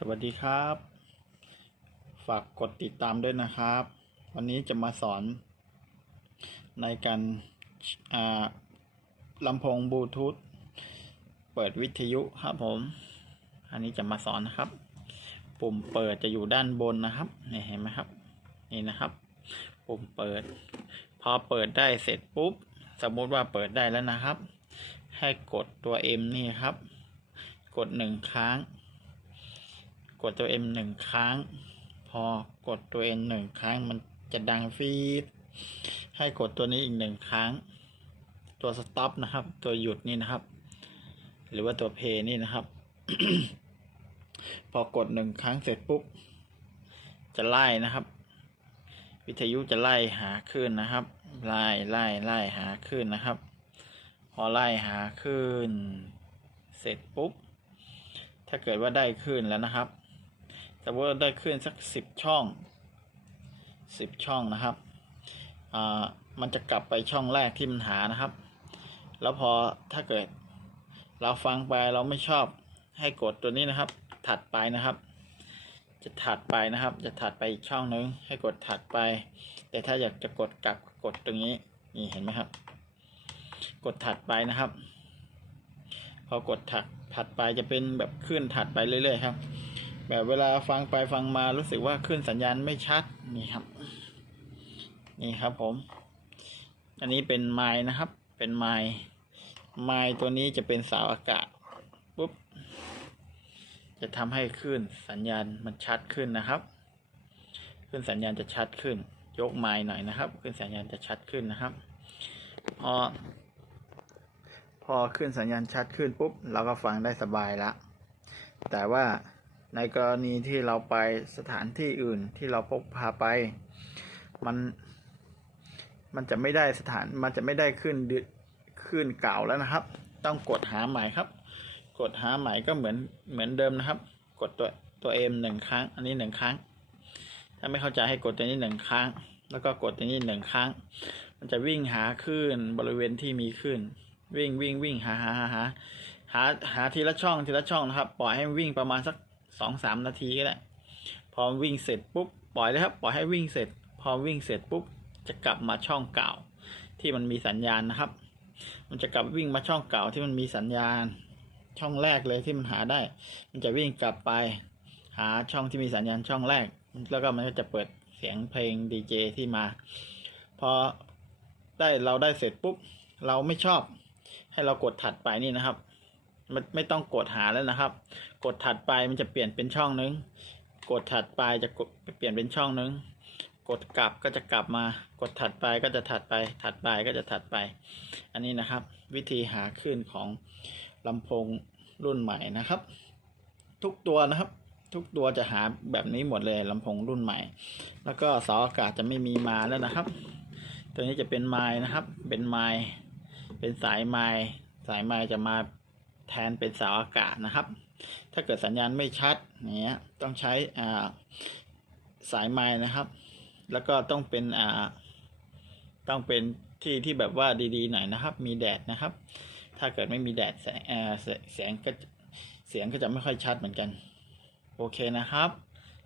สวัสดีครับ ฝากกดติดตามด้วยนะครับ วันนี้จะมาสอน ในการาลำโพงบลูทูธเปิดวิทยุครับผม อันนี้จะมาสอนนะครับ ปุ่มเปิดจะอยู่ด้านบนนะครับนี่เห็นไหมครับ นี่นะครับ ปุ่มเปิด พอเปิดได้เสร็จปุ๊บ สมมุติว่าเปิดได้แล้วนะครับ ให้กดตัว M นี่ครับ กดหนึ่งครั้ง กดตัว M หนึ่งครั้ง พอกดตัว N หนึ่งครั้ง มันจะดังฟีดให้กดตัวนี้อีกหนึ่งครั้ง ตัว stop นะครับ ตัวหยุดนี่นะครับ หรือว่าตัว play นี่นะครับ พอกดหนึ่งครั้งเสร็จปุ๊บ จะไล่นะครับ วิทยุจะไล่หาคลื่นนะครับ ไล่ไล่ไล่หาคลื่นนะครับ พอไล่หาคลื่นเสร็จปุ๊บ ถ้าเกิดว่าได้คลื่นแล้วนะครับ สมมติว่าได้คลื่นสักสิบช่องสิบช่องนะครับอ่ามันจะกลับไปช่องแรกที่มันหานะครับ แล้วพอถ้าเกิด เราฟังไปเราไม่ชอบให้กดตัวนี้นะครับ ถัดไปนะครับ จะถัดไปนะครับ จะถัดไปอีกช่องนึง ให้กดถัดไป แต่ถ้าอยากจะกดกลับกดตรงนี้นี่เห็นไหมครับ กดถัดไปนะครับ พอกดถัดถัดไปจะเป็นแบบขึ้นถัดไปเรื่อยๆครับ แบบเวลาฟังไปฟังมารู้สึกว่าขึ้นสัญญาณไม่ชัดนี่ครับ นี่ครับผม อันนี้เป็นไม้นะครับ เป็นไม้ไม้ตัวนี้จะเป็นสาวอากาศปุ๊บจะทำให้ขึ้นสัญญาณมันชัดขึ้นนะครับ ขึ้นสัญญาณจะชัดขึ้น ยกไม้หน่อยนะครับ ขึ้นสัญญาณจะชัดขึ้นนะครับพอพอขึ้นสัญญาณชัดขึ้นปุ๊บเราก็ฟังได้สบายละแต่ว่า ในกรณีที่เราไปสถานที่อื่นที่เราพกพาไป มัน มันจะไม่ได้สถาน มันจะไม่ได้ขึ้นขึ้นเก่าแล้วนะครับ ต้องกดหาใหม่ครับ กดหาใหม่ก็เหมือนเหมือนเดิมนะครับ กดตัวตัวเอ็มหนึ่งครั้ง อันนี้หนึ่งครั้ง ถ้าไม่เข้าใจให้กดตัวนี้หนึ่งครั้ง แล้วก็กดตัวนี้หนึ่งครั้ง มันจะวิ่งหาคลื่นบริเวณที่มีคลื่นวิ่งวิ่งวิ่งหาหาหาหาหาหาทีละช่องทีละช่องนะครับ ปล่อยให้วิ่งประมาณสัก สองสามนาทีก็ได้ พอวิ่งเสร็จปุ๊บปล่อยเลยครับ ปล่อยให้วิ่งเสร็จ พอวิ่งเสร็จปุ๊บจะกลับมาช่องเก่า ที่มันมีสัญญาณนะครับ มันจะกลับวิ่งมาช่องเก่าที่มันมีสัญญาณ ช่องแรกเลยที่มันหาได้ มันจะวิ่งกลับไป หาช่องที่มีสัญญาณช่องแรก แล้วก็มันก็จะเปิดเสียงเพลงดีเจที่มา พอได้เราได้เสร็จปุ๊บเราไม่ชอบ ให้เรากดถัดไปนี่นะครับ มันไม่ต้องกดหาแล้วนะครับ กดถัดไปมันจะเปลี่ยนเป็นช่องนึง กดถัดไปจะกดเปลี่ยนเป็นช่องนึง กดกลับก็จะกลับมา กดถัดไปก็จะถัดไป ถัดไปก็จะถัดไป อันนี้นะครับ วิธีหาคลื่นของลำโพงรุ่นใหม่นะครับ ทุกตัวนะครับทุกตัวจะหาแบบนี้หมดเลยลำโพงรุ่นใหม่ แล้วก็เสาอากาศจะไม่มีมาแล้วนะครับ ตัวนี้จะเป็นไม้นะครับ เป็นไม้เป็นสายไม้สายไม้จะมา แทนเป็นเสาอากาศนะครับ ถ้าเกิดสัญญาณไม่ชัดอย่างเงี้ยต้องใช้สายไม้นะครับ แล้วก็ต้องเป็นต้องเป็นที่ที่แบบว่าดีๆหน่อยนะครับ มีแดดนะครับ ถ้าเกิดไม่มีแดดแสงแสแสงก็เสียงก็จะไม่ค่อยชัดเหมือนกัน โอเคนะครับ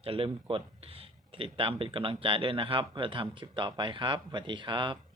อย่าลืมกดติดตามเป็นกำลังใจด้วยนะครับ เพื่อทำคลิปต่อไปครับสวัสดีครับ